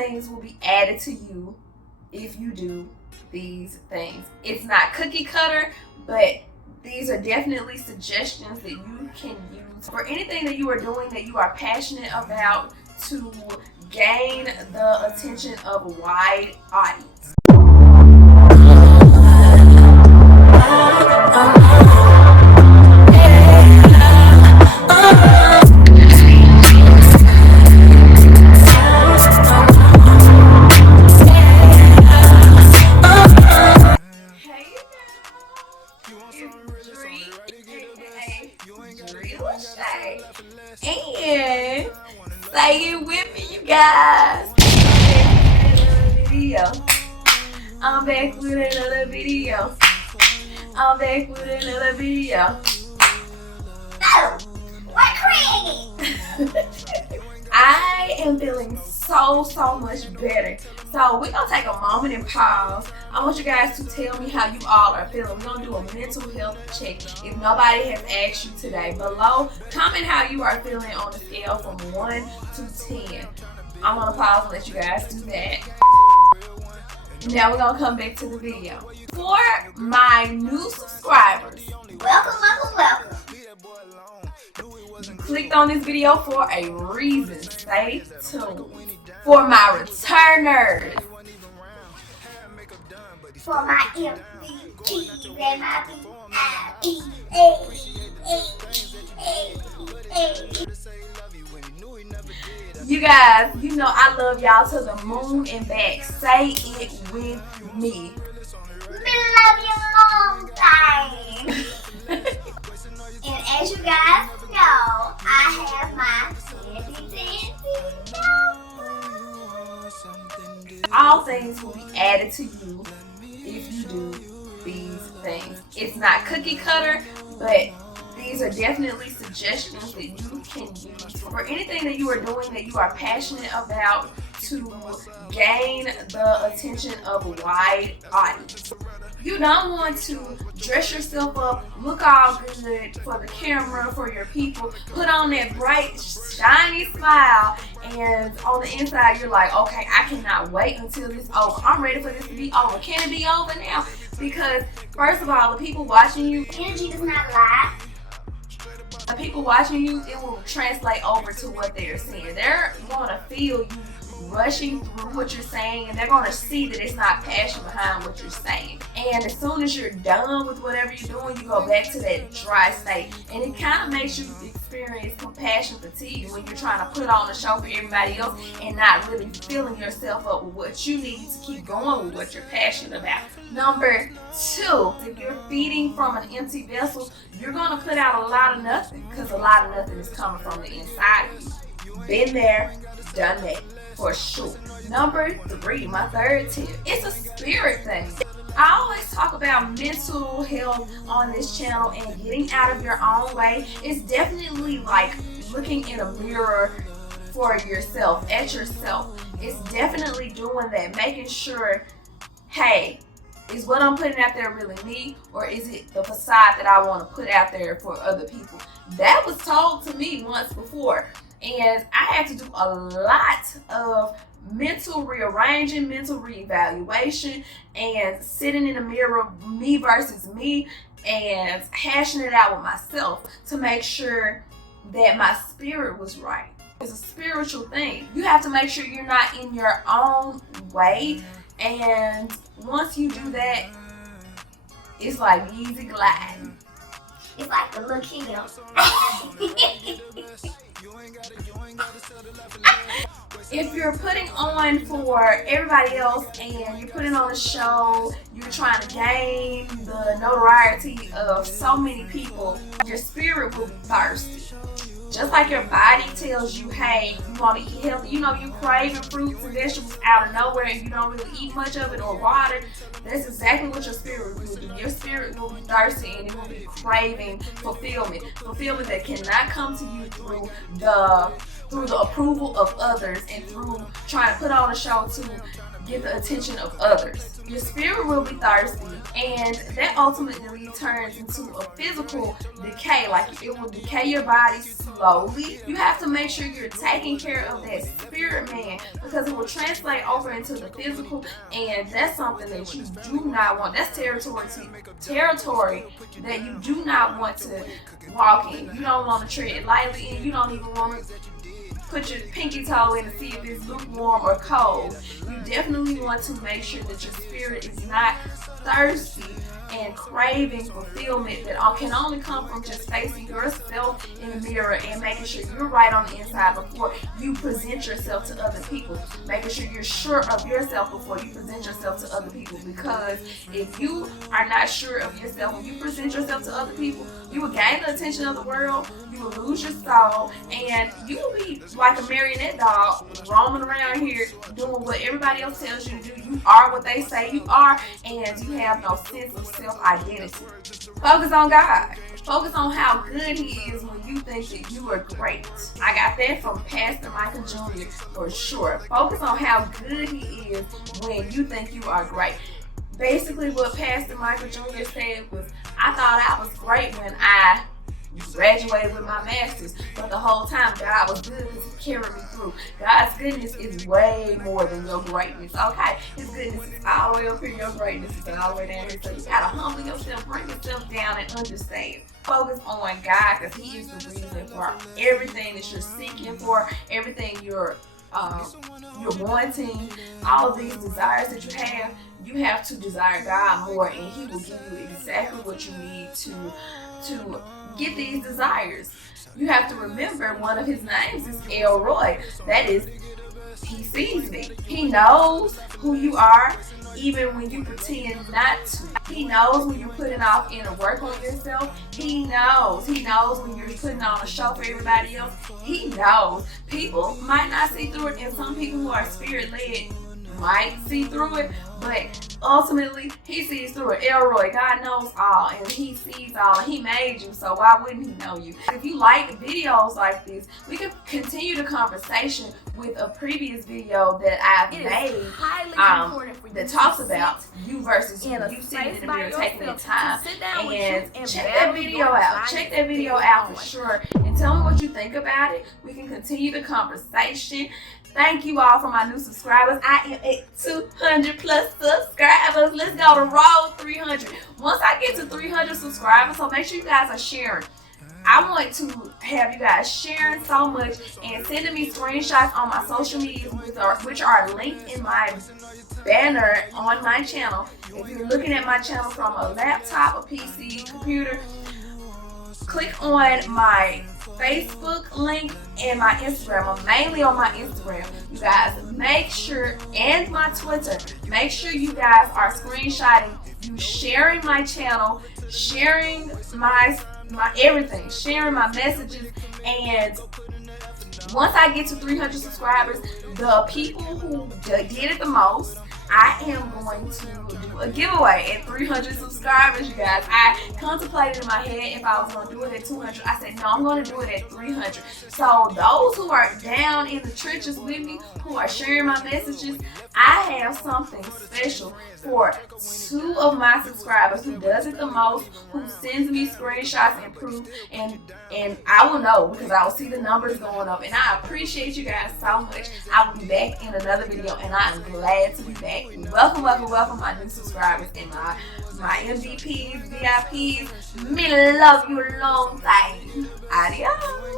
things will be added to you if you do these things. It's not cookie cutter, but these are definitely suggestions that you can use for anything that you are doing that you are passionate about to gain the attention of a wide audience. And say it with me, you guys. I'm back with another video. I'm back with another video. Oh, what crazy? I am feeling so much better. So we're gonna take a moment and pause. I want you guys to tell me how you all are feeling. We're gonna do a mental health check. If nobody has asked you today, below, comment how you are feeling on a scale from 1 to 10. I'm gonna pause and let you guys do that. Now we're gonna come back to the video. For my new subscribers, Welcome. you clicked on this video for a reason. Stay tuned. For my returners, For my MVPs and my you guys, you know I love y'all to the moon and back. Say it with me. We love you long time. And as you guys know, I have my All things will be added to you if you do these things. It's not cookie cutter, but these are definitely suggestions that you can use for anything that you are doing that you are passionate about to gain the attention of a wide audience. You don't want to dress yourself up, look all good for the camera, for your people, put on that bright, shiny smile, and on the inside you're like, okay, I cannot wait until this is over. I'm ready for this to be over. Can it be over now? Because first of all, the people watching you, energy does not lie. the people watching you, it will translate over to what they're seeing. They're going to feel you rushing through what you're saying, and they're going to see that it's not passion behind what you're saying. And as soon as you're done with whatever you're doing, you go back to that dry state, and it kind of makes you experience compassion fatigue when you're trying to put on a show for everybody else and not really filling yourself up with what you need to keep going with what you're passionate about. Number 2, if you're feeding from an empty vessel, you're going to put out a lot of nothing, because a lot of nothing is coming from the inside of you. Been there, done that. For sure. Number 3, my third tip, it's a spirit thing. I always talk about mental health on this channel and getting out of your own way. It's definitely like looking in a mirror for yourself, at yourself. It's definitely doing that, making sure, hey, is what I'm putting out there really me, or is it the facade that I want to put out there for other people? That was told to me once before. And I had to do a lot of mental rearranging, mental reevaluation, and sitting in the mirror, me versus me, and hashing it out with myself to make sure that my spirit was right. It's a spiritual thing. You have to make sure you're not in your own way. And once you do that, it's like easy gliding. It's like the look here. If you're putting on for everybody else and you're putting on a show, you're trying to gain the notoriety of so many people, your spirit will be thirsty. Just like your body tells you, hey, you want to eat healthy, you know, you're craving fruits and vegetables out of nowhere and you don't really eat much of it or water, that's exactly what your spirit will do. Your spirit will be thirsty and it will be craving fulfillment. Fulfillment that cannot come to you through the approval of others and through trying to put on a show to get the attention of others. Your spirit will be thirsty, and that ultimately turns into a physical decay. Like, it will decay your body slowly. You have to make sure you're taking care of that spirit, man, because it will translate over into the physical, and that's something that you do not want. That's territory that you do not want to walk in. You don't want to tread lightly, and you don't even want to put your pinky toe in to see if it's lukewarm or cold. You definitely want to make sure that your spirit is not thirsty and craving fulfillment that can only come from just facing yourself in the mirror and making sure you're right on the inside before you present yourself to other people. Making sure you're sure of yourself before you present yourself to other people, because if you are not sure of yourself when you present yourself to other people, you will gain the attention of the world, you will lose your soul, and you will be like a marionette dog roaming around here doing what everybody else tells you to do. You are what they say you are, and you have no sense of self-identity. Focus on God. Focus on how good He is when you think that you are great. I got that from Pastor Michael Jr. for sure. Focus on how good He is when you think you are great. Basically, what Pastor Michael Jr. said was, I thought I was great when I graduated with my master's, but the whole time God was good because He carried me through. God's goodness is way more than your greatness, okay? His goodness is all the way up here, your greatness is all the way down here. So you gotta humble yourself, bring yourself down, and understand. Focus on God, because He is the reason for everything that you're seeking for, everything you're wanting, all of these desires that you have. You have to desire God more, and He will give you exactly what you need to get these desires. You have to remember one of His names is Elroy. That is, He sees me. He knows who you are, even when you pretend not to. He knows when you're putting off inner work on yourself. He knows. He knows when you're putting on a show for everybody else. He knows. People might not see through it, and some people who are spirit-led might see through it, but ultimately He sees through it. Elroy, God knows all, and He sees all, and He made you, so why wouldn't He know you? If you like videos like this, we can continue the conversation with a previous video that I've made that talks about you versus you sitting in the mirror taking your time, and check that video out. Check that video out for sure, and tell me what you think about it. We can continue the conversation. Thank you all for my new subscribers. I am at 200 plus subscribers. Let's go to roll 300. Once I get to 300 subscribers, so make sure you guys are sharing. I want to have you guys sharing so much and sending me screenshots on my social media, which are linked in my banner on my channel. If you're looking at my channel from a laptop, a PC, computer, click on my Facebook link and my Instagram. I'm mainly on my Instagram. You guys make sure, and my Twitter, make sure you guys are screenshotting, you sharing my channel, sharing my everything, sharing my messages. And once I get to 300 subscribers, the people who did it the most, I am going to do a giveaway at 300 subscribers, you guys. I contemplated in my head if I was going to do it at 200. I said, no, I'm going to do it at 300. So those who are down in the trenches with me, who are sharing my messages, I have something special for 2 of my subscribers who does it the most, who sends me screenshots and proof, and I will know because I will see the numbers going up. And I appreciate you guys so much. I will be back in another video, and I am glad to be back. Welcome, welcome, welcome, my new subscribers and my MVPs, VIPs. Me love you long time. Adios.